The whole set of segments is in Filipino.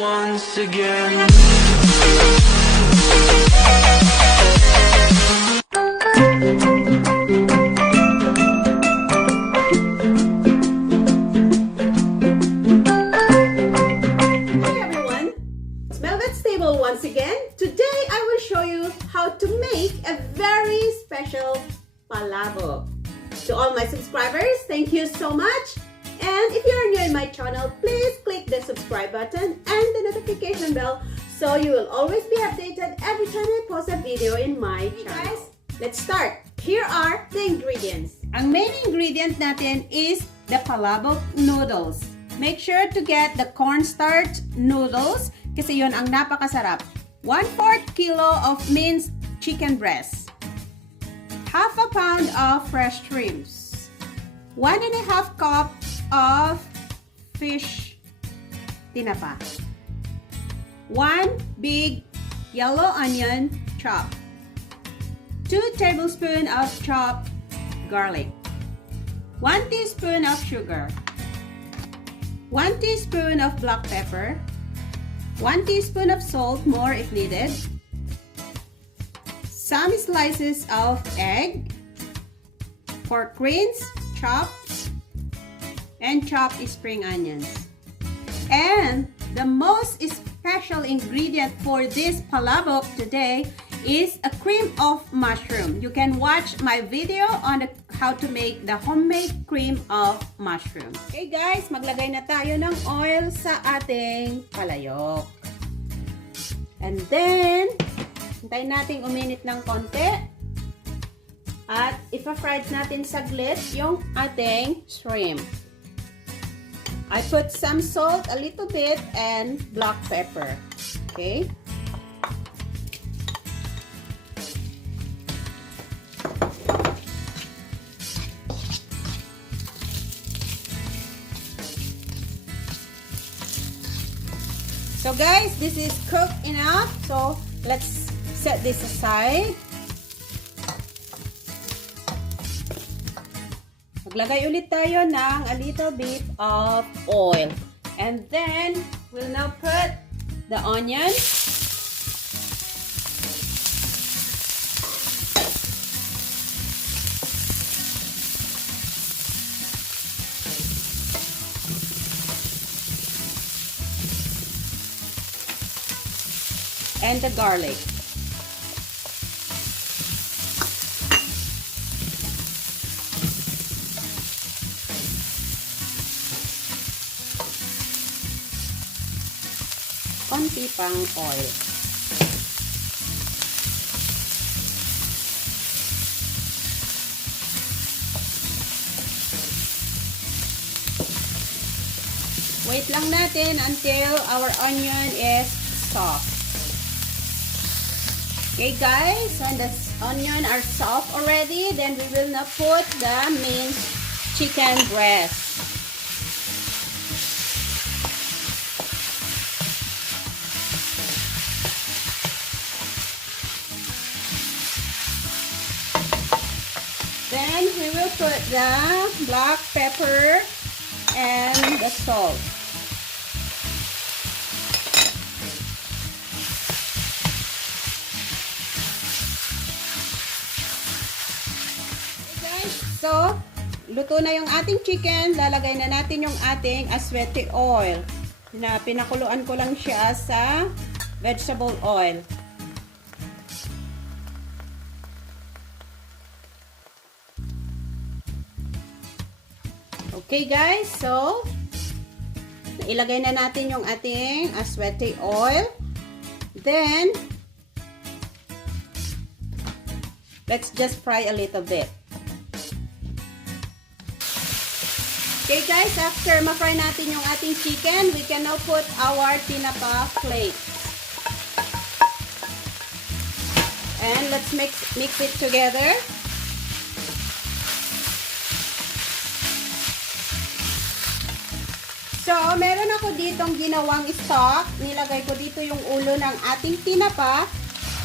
once again. Once again, today I will show you how to make a very special palabok. To all my subscribers, thank you so much. And if you are new in my channel, please click the subscribe button and the notification bell so you will always be updated every time I post a video in my channel. Guys, let's start. Here are the ingredients. Ang main ingredient natin is the palabok noodles. Make sure to get the cornstarch noodles kasi yon ang napakasarap. 1/4 kilo of minced chicken breast. Half a pound of fresh shrimps. 1.5 cup of fish tinapa. 1 big yellow onion chopped. 2 tablespoons of chopped garlic. 1 teaspoon of sugar. 1 teaspoon of black pepper. 1 teaspoon of salt, more if needed. Some slices of egg. Pork rinds, chopped. And chopped spring onions. And the most special ingredient for this palabok today is a cream of mushroom. You can watch my video on how to make the homemade cream of mushroom. Okay guys, maglagay na tayo ng oil sa ating palayok. And then, hintayin natin uminit ng konti. At ipa-fry natin saglit yung ating shrimp. I put some salt, a little bit, and black pepper. Okay? So guys, this is cooked enough. So let's set this aside. Maglagay ulit tayo ng a little bit of oil. And then, we'll now put the onion. And the garlic. Konti pang oil. Wait lang natin until our onion is soft. Okay guys, when the onion are soft already, then we will now put the minced chicken breast. Then we will put the black pepper and the salt. So, luto na yung ating chicken. Lalagay na natin yung ating asuete oil. Na pinakuluan ko lang siya sa vegetable oil. Okay guys, so ilagay na natin yung ating asuete oil. Then, let's just fry a little bit. Okay guys, after ma-fry natin yung ating chicken, we can now put our tinapa flakes. And let's mix it together. So, meron ako ditong ginawang stock. Nilagay ko dito yung ulo ng ating tinapa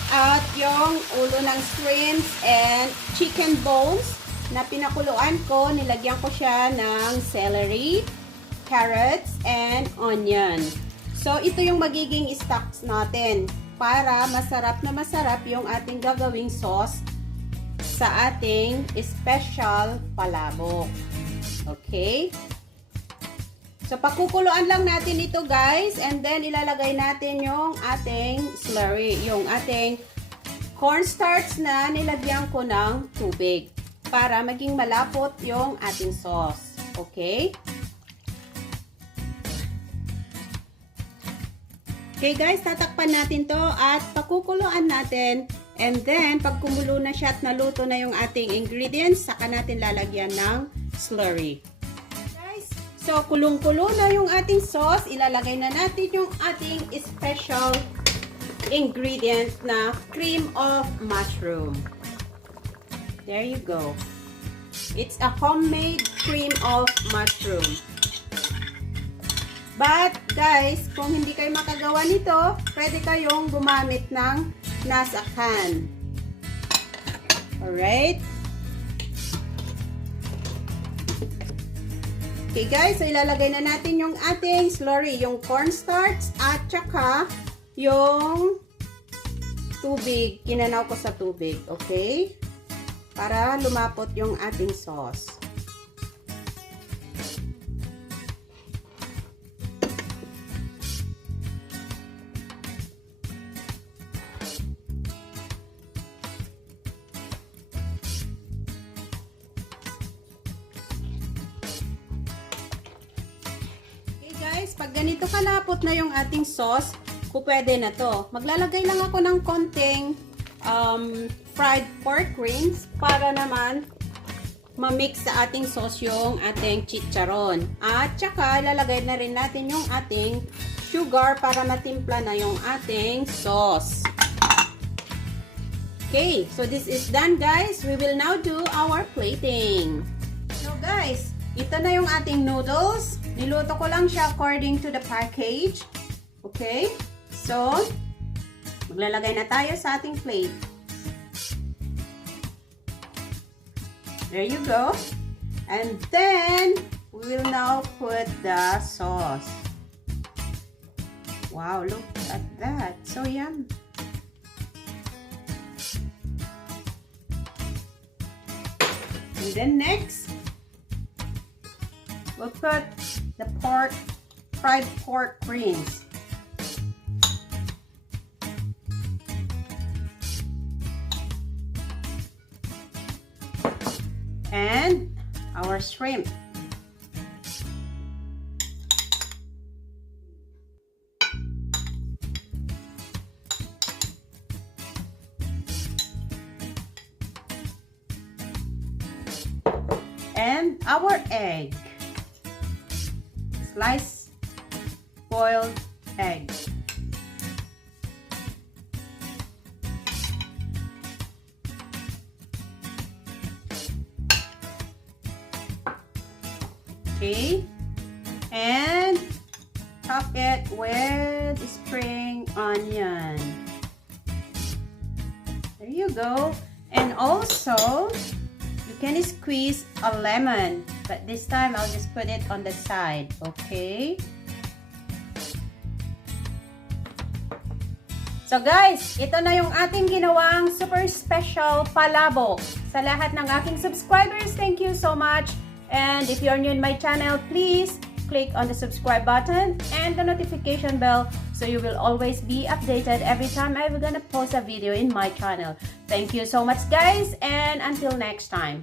at yung ulo ng shrimps and chicken bones. Na pinakuluan ko, nilagyan ko siya ng celery, carrots, and onion. So, ito yung magiging stalks natin para masarap na masarap yung ating gagawing sauce sa ating special palabok. Okay? So, pakukuluan lang natin ito guys, and then ilalagay natin yung ating slurry, yung ating cornstarch na nilagyan ko ng tubig para maging malapot yung ating sauce. Okay? Okay guys, tatakpan natin to at pakukuluan natin, and then pag kumulo na siya at naluto na yung ating ingredients, saka natin lalagyan ng slurry. Guys, so kulong-kulo na yung ating sauce, ilalagay na natin yung ating special ingredient na cream of mushroom. There you go. It's a homemade cream of mushroom. But guys, kung hindi kayo makagawa nito, pwede kayong gumamit ng nasa can. Alright? Okay guys, so ilalagay na natin yung ating slurry, yung cornstarch at saka yung tubig. Kinanaw ko sa tubig, okay? Para lumapot yung ating sauce. Pag ganito kalapot na yung ating sauce, pwede na to. Maglalagay lang ako ng konting fried pork rinds para naman ma-mix sa ating sauce yung ating chicharon. At saka lalagay na rin natin yung ating sugar para matimpla na yung ating sauce. Okay, so this is done guys. We will now do our plating. So guys, ito na yung ating noodles. Niluto ko lang siya according to the package. Okay? So, maglalagay na tayo sa ating plate. There you go. And then, we will now put the sauce. Wow, look at that. So yum. And then next, we'll put the fried pork rinds. And our shrimp. And our egg. Sliced boiled egg. Okay, and top it with spring onion. There you go. And also, you can squeeze a lemon, but this time I'll just put it on the side, okay? So guys, ito na yung ating ginawang super special palabok. Sa lahat ng aking subscribers, thank you so much. And if you're new in my channel, please click on the subscribe button and the notification bell so you will always be updated every time I'm gonna post a video in my channel. Thank you so much guys, and until next time.